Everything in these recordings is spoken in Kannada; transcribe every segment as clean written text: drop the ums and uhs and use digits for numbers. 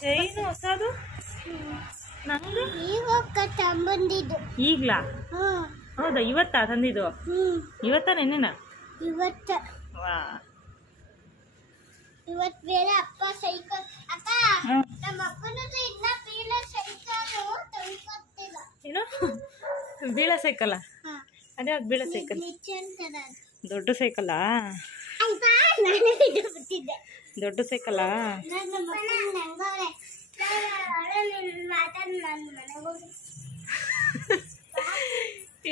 ಚೈನು ಹೊಸದು ನಂದು ಈಗ್ಲಾ? ಹೌದಾ, ಇವತ್ತಾ ತಂದಿದ್ದು? ಇವತ್ತ ನೆನ್ನೆನಾ? ಇವತ್ತು ಬೇರೆ ಅಪ್ಪ ಸೈಕಲ್ ಅಕ್ಕ ನಮ್ಮ ಅಪ್ಪನದು ಇನ್ನ ಬೀಳೋ ಸೈಕಲ್ ತಂದ್ಕೊಟ್ಟಿಲ್ಲ. ಏನು ಬೀಳೋ ಸೈಕಲ್ಲ? ಅದೇ ಅದು ಬೀಳೋ ಸೈಕಲ್. ದೊಡ್ಡ ಸೈಕಲ್ಲಾ? ದೊಡ್ಡ ಸೈಕಲ್ಲಾ?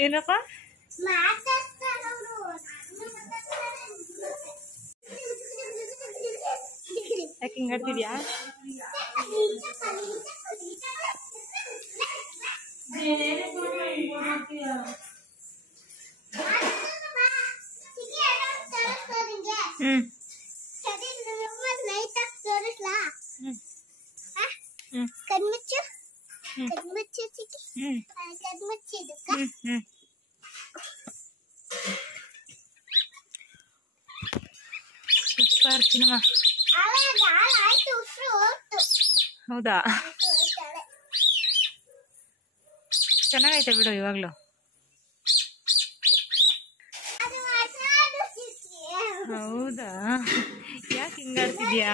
ಏನಪ್ಪ ಯಾಕೆ ಹಿಂಗೆ ಆಡ್ತಿದ್ಯಾ? Super cinema. ಹೌದಾ, ಚೆನ್ನಾಗೈತೆ ಬಿಡು ಇವಾಗ್ಲೂ. ಹೌದಾ, ಯಾಕೆ ಹಿಂಗಾಡ್ತಿದ್ಯಾ?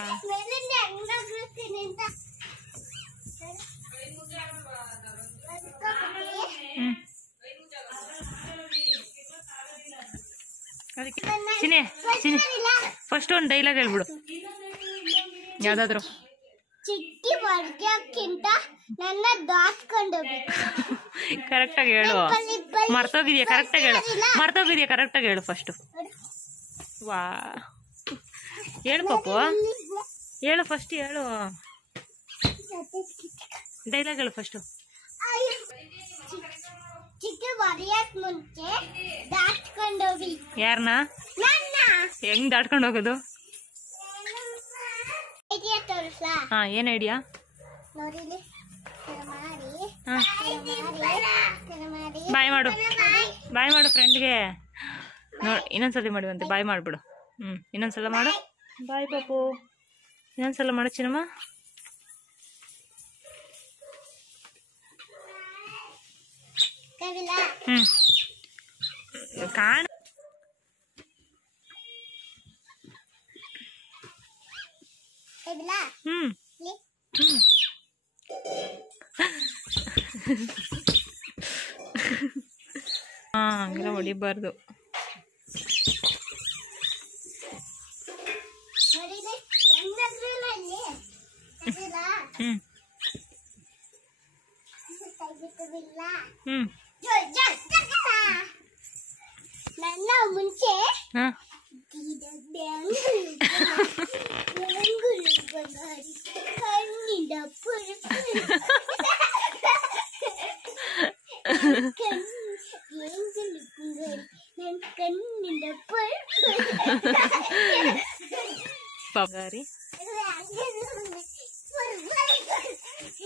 ಚಿನಿ ಚಿನಿ ಫಸ್ಟ್ ಒಂದು ಡೈಲಾಗ್ ಹೇಳ್ಬಿಡು ಯಾವ್ದಾದ್ರು. ಚಿಕ್ಕಿ ವರ್ಗಕ್ಕಿಂತ ನನ್ನ ದಾಟ್ಕೊಂಡು ಕರೆಕ್ಟಾಗಿ ಹೇಳು. ಮರ್ತೋಗಿದ್ಯಾ? ಕರೆಕ್ಟಾಗಿ ಹೇಳು. ಮರ್ತೋಗಿದ್ಯಾ? ಕರೆಕ್ಟಾಗಿ ಹೇಳು ಫಸ್ಟು. ವಾ, ಹೇಳು ಪಾಪು, ಹೇಳು ಫಸ್ಟ್, ಹೇಳು ಡೈಲಾಗ್ ಹೇಳು ಫಸ್ಟು. ಚಿಕ್ಕಿ ವರ್ಗಕ್ ಮುಂಚೆ ದಾಟ್ಕೊಂಡು ಹೋಗಿ. ಯಾರನ್ನ? ಹೆಂಗ್ ದಾಟ್ಕೊಂಡು ಹೋಗೋದು? ಹಾ, ಏನ್ ಐಡಿಯಾ? ಬಾಯ್ ಮಾಡು, ಬಾಯ್ ಮಾಡು ಫ್ರೆಂಡ್ಗೆ. ಇನ್ನೊಂದ್ಸಲ ಮಾಡುವಂತೆ, ಬಾಯ್ ಮಾಡ್ಬಿಡು. ಇನ್ನೊಂದ್ಸಲ ಮಾಡು. ಬಾಯ್ ಪಾಪು, ಇನ್ನೊಂದ್ಸಲ ಮಾಡು ಚಿನ್ನಮ್ಮ. ಕಾಣ ಹಂಗೆಲ್ಲ ಹೊಡಿಬಾರ್ದು. ನನ್ನ ಮುಂಚೆ ಕಣ್ಣಿಂದ ಪಗಾರಿ